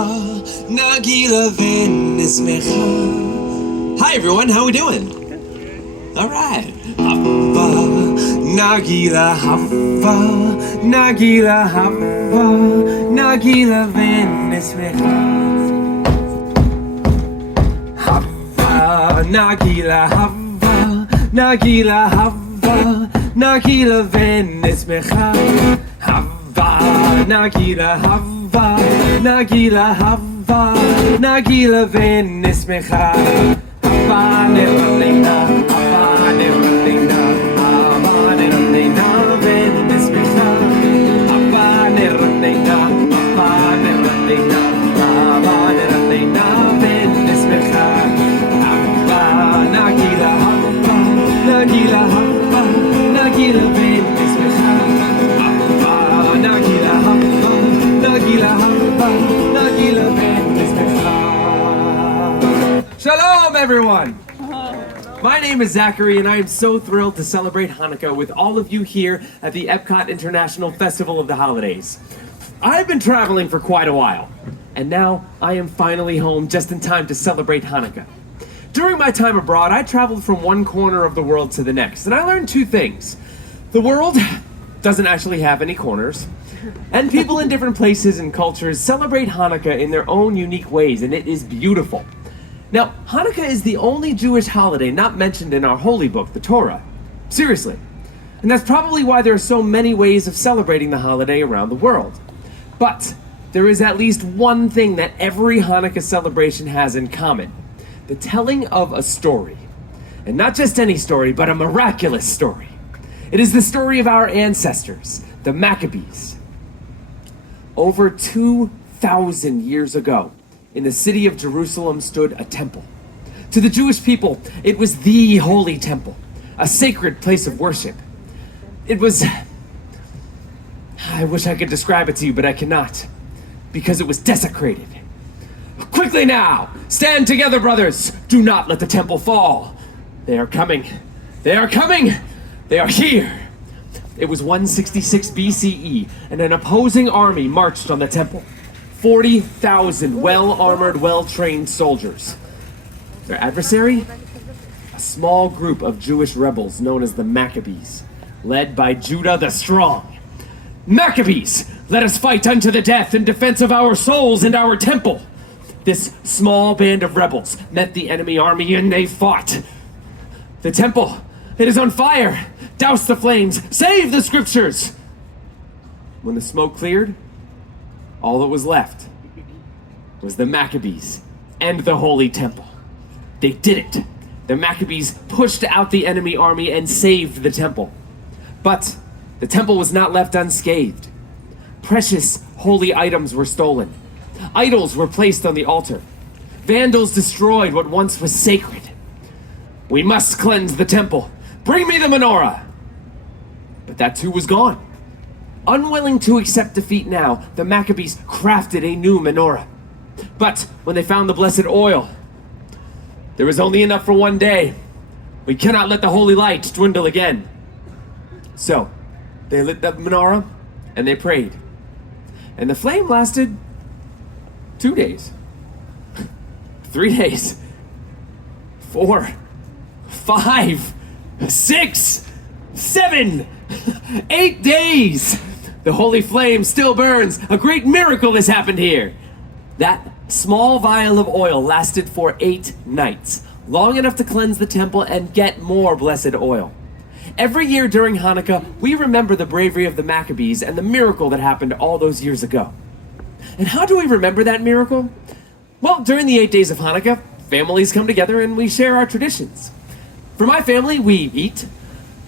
Hi everyone, how we doing? All right. Hava, Nagila Hava, Nagila Hava, Nagila Venismecha. Hava, Nagila Hava, Nagila Hava, Nagila Venismecha. Hava, Nagila Hava, Nagila Hava, Nagila Venismecha. Hava, Neralena, Hava, Neralena, Hava, Neralena, Venismecha. Hava, Neralena, Hava, Neralena, Hava, Neralena, Venismecha. Hava, Nagila Hava, Nagila Hava, Nagila Venismecha. Hava, Nagila Hava, Nagila Hava, Nagila Venismecha. Shalom, everyone! My name is Zachary, and I am so thrilled to celebrate Hanukkah with all of you here at the EPCOT International Festival of the Holidays. I've been traveling for quite a while, and now I am finally home just in time to celebrate Hanukkah. During my time abroad, I traveled from one corner of the world to the next, and I learned two things. The world doesn't actually have any corners, and people in different places and cultures celebrate Hanukkah in their own unique ways, and it is beautiful. Now, Hanukkah is the only Jewish holiday not mentioned in our holy book, the Torah. Seriously. And that's probably why there are so many ways of celebrating the holiday around the world. But there is at least one thing that every Hanukkah celebration has in common: the telling of a story. And not just any story, but a miraculous story. It is the story of our ancestors, the Maccabees. Over 2,000 years ago, in the city of Jerusalem stood a temple. To the Jewish people, it was the holy temple, a sacred place of worship. It was... I wish I could describe it to you, but I cannot, because it was desecrated. Quickly now! Stand together, brothers! Do not let the temple fall! They are coming! They are coming! They are here! It was 166 BCE, and an opposing army marched on the temple. 40,000 well-armored, well-trained soldiers. Their adversary? A small group of Jewish rebels known as the Maccabees, led by Judah the Strong. Maccabees, let us fight unto the death in defense of our souls and our temple. This small band of rebels met the enemy army and they fought. The temple, it is on fire. Douse the flames. Save the scriptures. When the smoke cleared, all that was left was the Maccabees and the Holy Temple. They did it. The Maccabees pushed out the enemy army and saved the temple. But the temple was not left unscathed. Precious holy items were stolen. Idols were placed on the altar. Vandals destroyed what once was sacred. We must cleanse the temple. Bring me the menorah. But that too was gone. Unwilling to accept defeat now, the Maccabees crafted a new menorah. But when they found the blessed oil, there was only enough for one day. We cannot let the holy light dwindle again. So, they lit the menorah and they prayed. And the flame lasted 2 days, 3 days, 4, 5, 6, 7, 8 days. The holy flame still burns. A great miracle has happened here. That small vial of oil lasted for 8 nights, long enough to cleanse the temple and get more blessed oil. Every year during Hanukkah, we remember the bravery of the Maccabees and the miracle that happened all those years ago. And how do we remember that miracle? Well, during the 8 days of Hanukkah, families come together and we share our traditions. For my family, we eat,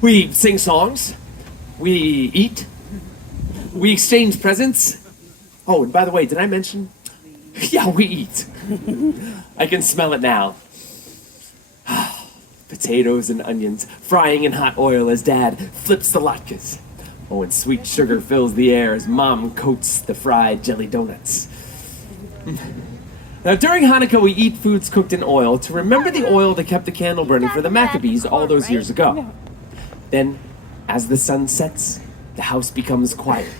we sing songs, we eat, we exchange presents. Oh, and by the way, did I mention? Yeah, we eat. I can smell it now. Potatoes and onions frying in hot oil as Dad flips the latkes. Oh, and sweet sugar fills the air as Mom coats the fried jelly donuts. Now, during Hanukkah, we eat foods cooked in oil to remember the oil that kept the candle burning for the Maccabees all those years ago. Then, as the sun sets, the house becomes quiet,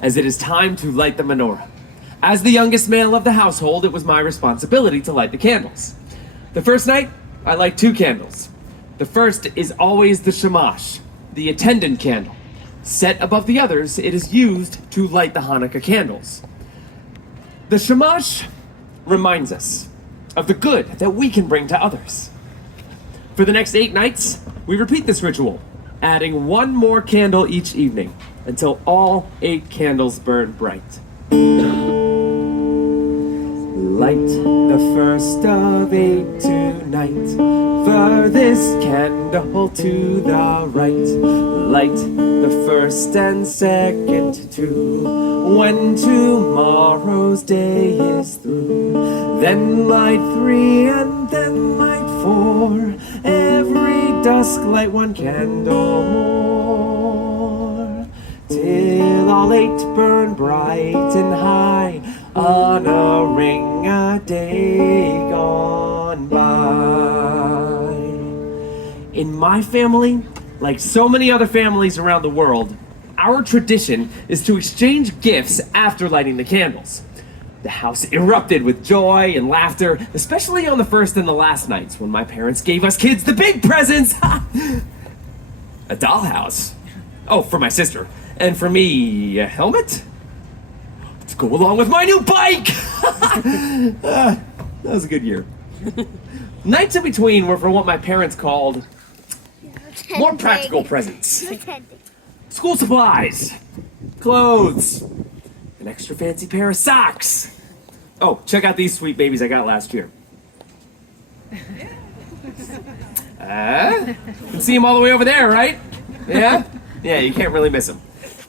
as it is time to light the menorah. As the youngest male of the household, it was my responsibility to light the candles. The first night, I light 2 candles. The first is always the shamash, the attendant candle. Set above the others, it is used to light the Hanukkah candles. The shamash reminds us of the good that we can bring to others. For the next 8 nights, we repeat this ritual, adding 1 more candle each evening until all 8 candles burn bright. Light the first of 8 tonight, furthest candle to the right. Light the first and second too, when tomorrow's day is through. Then light 3 and then light 4, every dusk light 1 candle more, till all 8 burn bright and high, honoring a day gone by. In my family, like so many other families around the world, our tradition is to exchange gifts after lighting the candles. The house erupted with joy and laughter, especially on the first and the last nights when my parents gave us kids the big presents. A dollhouse. Oh, for my sister. And for me, a helmet? To go along with my new bike! That was a good year. Nights in between were for what my parents called more practical presents. School supplies, clothes, an extra fancy pair of socks. Oh, check out these sweet babies I got last year. You can see them all the way over there, right? Yeah? Yeah, you can't really miss them.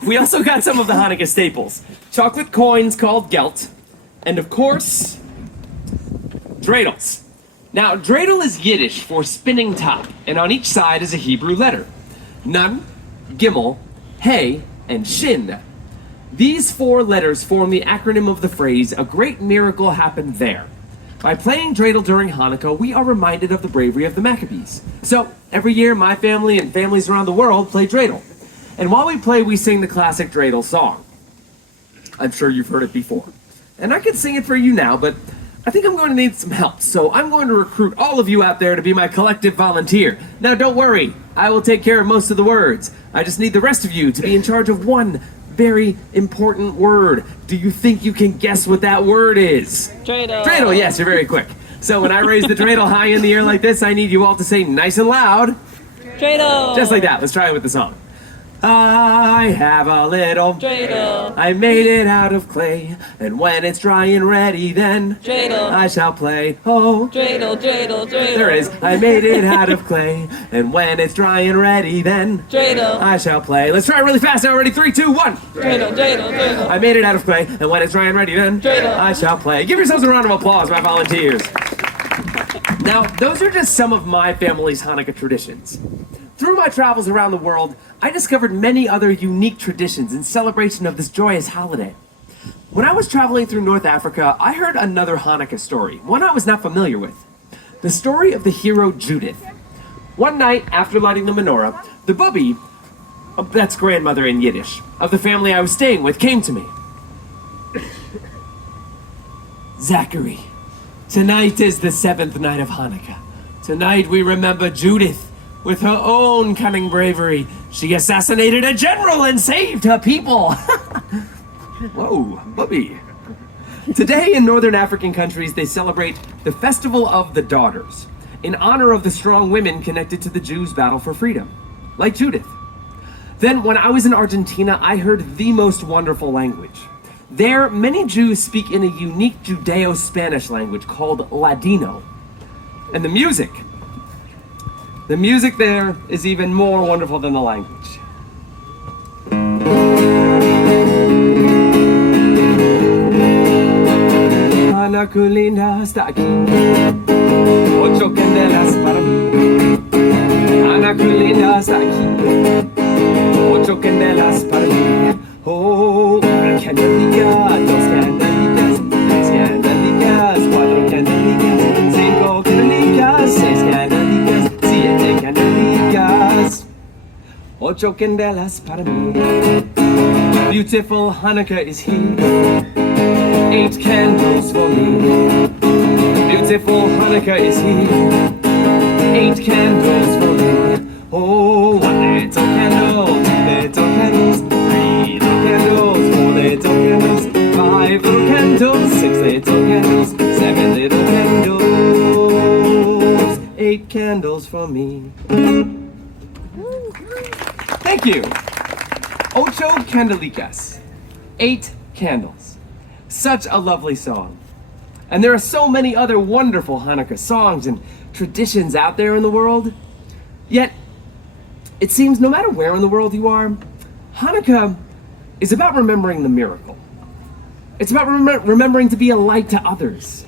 We also got some of the Hanukkah staples. Chocolate coins called gelt, and of course, dreidels. Now, dreidel is Yiddish for spinning top, and on each side is a Hebrew letter. Nun, Gimel, Hey, and Shin. These 4 letters form the acronym of the phrase, "A great miracle happened there." By playing dreidel during Hanukkah, we are reminded of the bravery of the Maccabees. So, every year, my family and families around the world play dreidel. And while we play, we sing the classic dreidel song. I'm sure you've heard it before. And I could sing it for you now, but I think I'm going to need some help. So I'm going to recruit all of you out there to be my collective volunteer. Now don't worry, I will take care of most of the words. I just need the rest of you to be in charge of one very important word. Do you think you can guess what that word is? Dreidel. Dreidel, yes, you're very quick. So when I raise the dreidel high in the air like this, I need you all to say nice and loud. Dreidel. Just like that. Let's try it with the song. I have a little dreidel. I made it out of clay, and when it's dry and ready, then dreidel. I shall play. Oh, dreidel, dreidel, dreidel. There it is. I made it out of clay, and when it's dry and ready, then dreidel. I shall play. Let's try it really fast now. Ready? 3, 2, 1. Dreidel, dreidel, dreidel. I made it out of clay, and when it's dry and ready, then dreidel. I shall play. Give yourselves a round of applause, my volunteers. Now, those are just some of my family's Hanukkah traditions. Through my travels around the world, I discovered many other unique traditions in celebration of this joyous holiday. When I was traveling through North Africa, I heard another Hanukkah story, one I was not familiar with. The story of the hero Judith. One night, after lighting the menorah, the bubby, that's grandmother in Yiddish, of the family I was staying with came to me. Zachary, tonight is the 7th night of Hanukkah. Tonight we remember Judith. With her own cunning bravery, she assassinated a general and saved her people. Whoa, Bubby. Today in northern African countries, they celebrate the Festival of the Daughters, in honor of the strong women connected to the Jews' battle for freedom, like Judith. Then, when I was in Argentina, I heard the most wonderful language. There, many Jews speak in a unique Judeo-Spanish language called Ladino. And the music there is even more wonderful than the language. Hanukkah linda está aquí, 8 candelas para mí. Hanukkah linda está aquí, 8 candelas para mí. Oh, una candelilla, 2 candelillas, 3 candelillas, 4 candelillas, 5 candelillas, 6 candelillas, 7 candelillas, 8 candelas para mí. Beautiful Hanukkah is here. 8 candles for me. Beautiful Hanukkah is here. 8 candles for me. Oh, 1 little candle, 2 little candles, 3 little candles, 4 little candles, 5 little candles, 6 little candles, 7 little candles. 8 candles for me. Thank you. Ocho candelicas. 8 candles. Such a lovely song. And there are so many other wonderful Hanukkah songs and traditions out there in the world. Yet, it seems no matter where in the world you are, Hanukkah is about remembering the miracle. It's about remembering to be a light to others.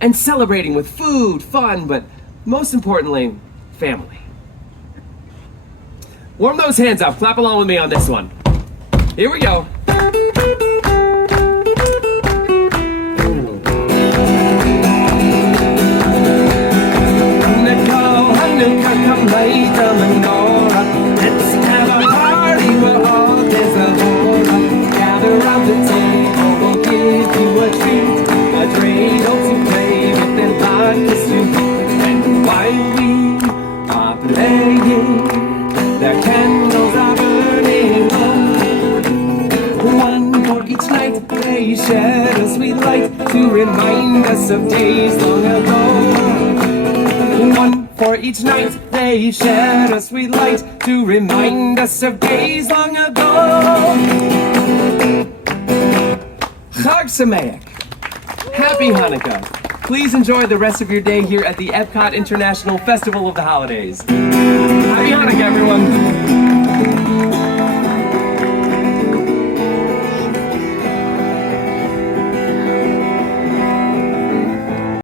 And celebrating with food, fun, but most importantly, family. Warm those hands up. Clap along with me on this one. Here we go. Let's have a party where all there's a hora. Gather round the table, we'll give you a treat. A dreidel to play with and latkes too. And while we are playing, the candles are burning low. One for each night, they shed a sweet light to remind us of days long ago. One for each night, they shed a sweet light to remind us of days long ago. Chag Sameach. Happy Hanukkah. Please enjoy the rest of your day here at the EPCOT International Festival of the Holidays. Happy Hanukkah, everyone.